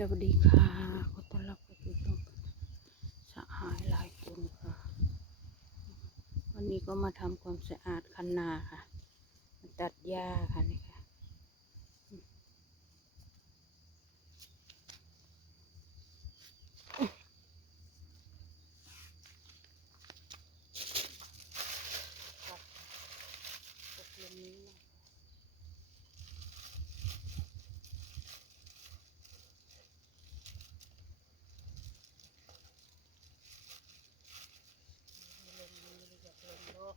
สวัสดีค่ะขอต้อนรับเข้าสู่ช่องสหายหลายคนค่ะ วันนี้ก็มาทำความสะอาดคันนาค่ะ ตัดหญ้าค่ะนี่ค่ะ ตกลงนี้นะลงนี้อยากลงโลก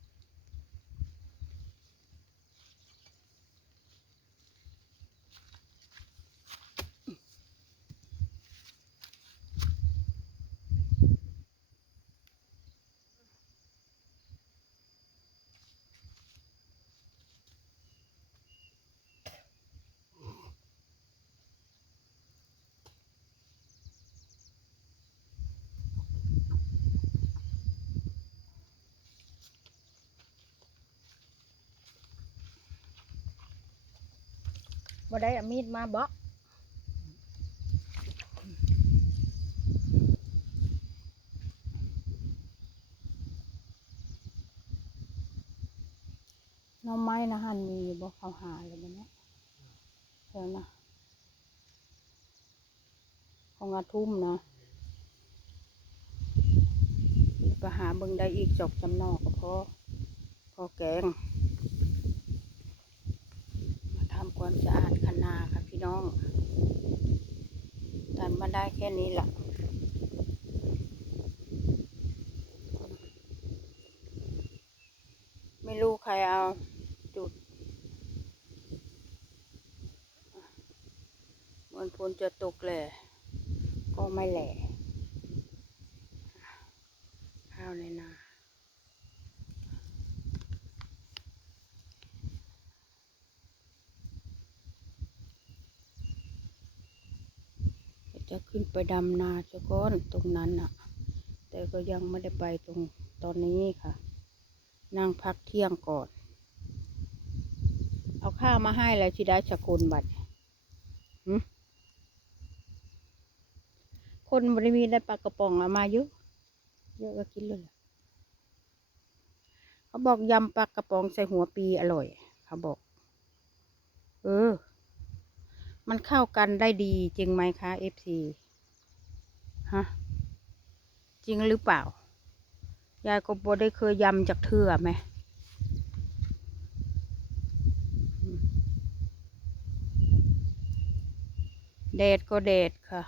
บ่ได้เอามีดมาบ่หน้องไม้นะฮันมีอยู่บ่เขาหาเลยมันเนี้ยเดี๋ยวนะของอาทุ่มนะไปหาเบิ่งได้อีกจอกจำนอกก็พอพอแกง มาทำความสะอาด นาค่ะพี่น้องตัดมาได้แค่นี้แหละไม่รู้ใครเอาจุดมันพลจะตกแหละก็ไม่แหละข้าวในนา จะขึ้นไปดำนาจะก้อนตรงนั้นน่ะ แต่ก็ยังไม่ได้ไปตรงตอนนี้ค่ะ นั่งพักเที่ยงก่อน เอาข้าวมาให้แล้วชิได้ชะกุลบัตรคนบริมีได้ปลากระป๋องเอามาเยอะเยอะก็กินเลย เขาบอกยำปลากระป๋องใส่หัวปีอร่อย เขาบอก เออ มันเข้ากันได้ดีจริงไหมคะเอฟซีฮะจริงหรือเปล่า ยายก็บได้เคยยำจากเทื่อไหมแดดก็แดดค่ะ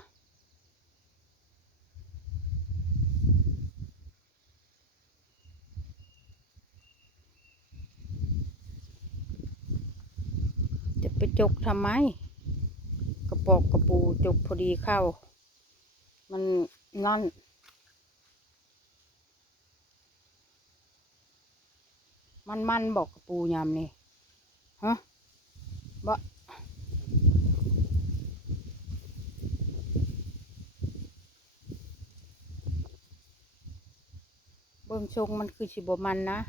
จะไปจกทำไม ปอกกระปูจกพอดีเข้า มันนั่น มันมันบอกกระปูยามนี่ฮะบ่เบิ่งชงมันคือสิบมันนะ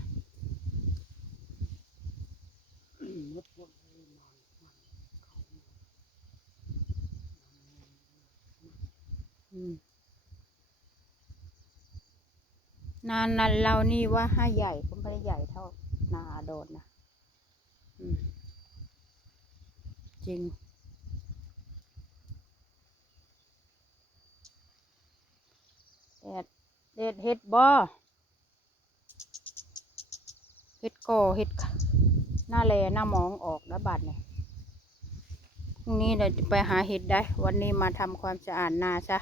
นานนันเรานี่ว่าห้าใหญ่ก็ไม่ได้ใหญ่เท่านาโดนนะจริง แดดแดดเฮ็ดบ่เฮ็ดก่อเฮ็ดขะหน้าแลหน้ามองออกแล้วบัดเนี่ยพรุ่งนี้เราจะไปหาเห็ดได้ วันนี้มาทำความสะอาดนาซะ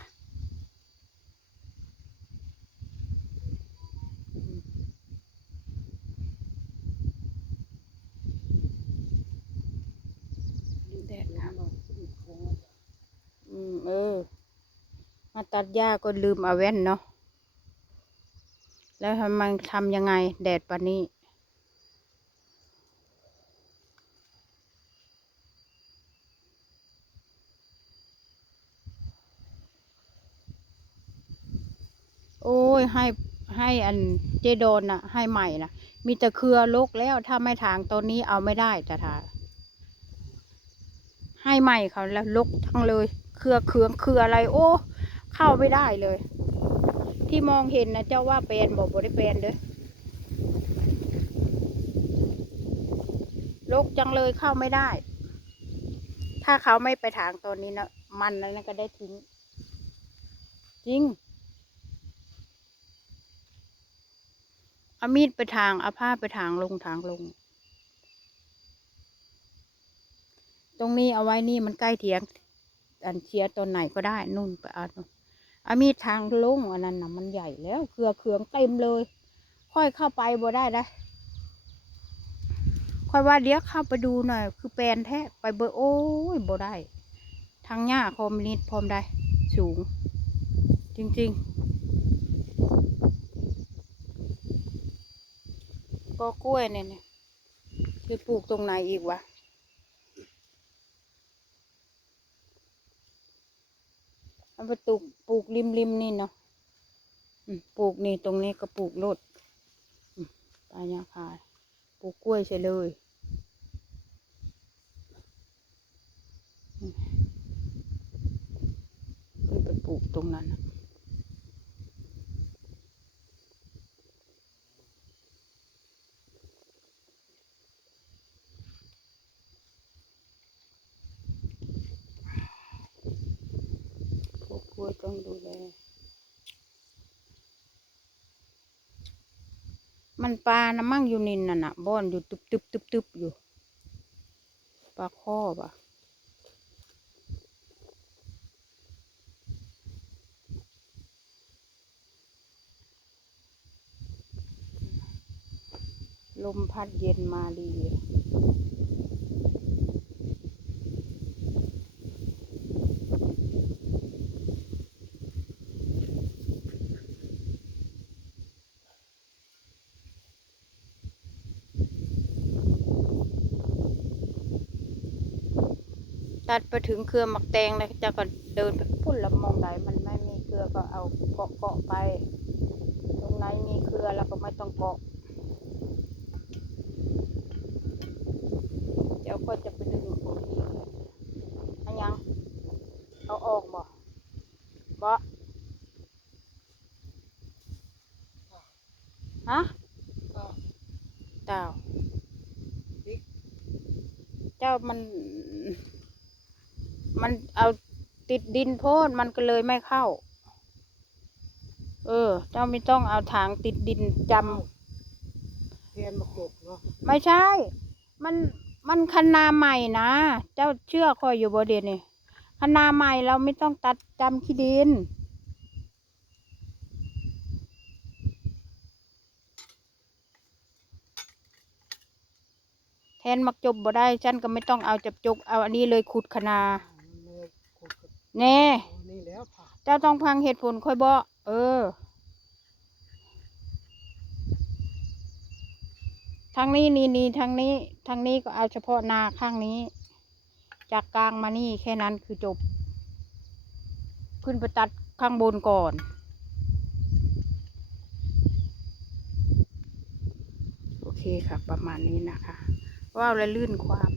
แดดค่ะอืมเออ มา ตัดหญ้าก็ลืมเอาแว่นเนาะ แล้วทำไมทำยังไงแดดปานนี้ โอ้ยให้ให้อันเจโดนน่ะให้ใหม่น่ะมีแต่เครือลกแล้วถ้าไม่ถางตอนนี้เอาไม่ได้จะทาให้ใหม่เขาแล้วลกทั้งเลย เครือเคืองเครืออะไรโอ้ เข้าไม่ได้เลย ที่มองเห็นนะเจ้าว่าเป็นบอกบ่ได้เป็นเด้อลกจังเลยเข้าไม่ได้ ถ้าเขาไม่ไปถางตอนนี้นะมันนั้นก็ได้ทิ้ง จริงเอามีดไปทางเอาผ้าไปทางลงทางลง ตรงนี้เอาไว้นี่มันใกล้เถียง อันเชียร์ตอนไหนก็ได้ นุ่นไปเอา อามีดทางลงอันนั้นนะมันใหญ่แล้วเครือเคืองเต็มเลย ค่อยเข้าไปบ่ได้ได้ค่อยว่าเดี๋ยวเข้าไปดูหน่อย คือแปลนแท้ไปเบอร์โอ้ยบ่ได้ ทางหญ้าคอมนิดพร้อมได้ สูง จริง ๆ ก็กล้วยเนี่ยเนี่ยจะปลูกตรงไหนอีกวะ เอาไปตุกปลูกริมริมๆนี่เนาะปลูกนี่ตรงนี้ก็ปลูกลดปลายาคาปลูกกล้วยเฉยเลยขึ้นไปปลูกตรงนั้นนะปลูกกล้วยต้องดูแล มันปลานะมั่งอยู่นินน่ะนะบ่อนอยู่ตึบตึบตึบตึบอยู่ ปลาข้อปะลมพัดเย็นมาดี ลยตัดไปถึงเครือหมักแตงแล้วจะก็เดินไปพุ่นแล้วมองไหนมันไม่มีเครือก็เอาเกาะเกาะไป ตรงไหนมีเครือแล้วก็ไม่ต้องเกาะเดี๋ยวก็จะไปดึงโคนอีกอันยังเอาออกบ่บ่ฮะเจ้าเจ้ามัน มันเอาติดดินโพดมันก็เลยไม่เข้า เออ เจ้าไม่ต้องเอาถางติดดินจำเทียนมากบเนาะไม่ใช่ มันมันคณาใหม่นะ เจ้าเชื่อคอยอยู่บ่เดียวนี่คณาใหม่เราไม่ต้องตัดจำขี้ดินแทนมักจบบ่ได้ฉันก็ไม่ต้องเอาจับจกเอาอันนี้เลยขุดคณา มันเลยขุดกับ แน่เอานี่แล้วผ่าเจ้าต้องพังเหตุผลค่อยบอกเออ ทางนี้นี่นี่ทางนี้ ทางนี้ก็เอาเฉพาะนาข้างนี้ จากกลางมานี่แค่นั้นคือจบ ขึ้นไปตัดข้างบนก่อนโอเคค่ะ ประมาณนี้นะคะ ว่าวและลื่นความ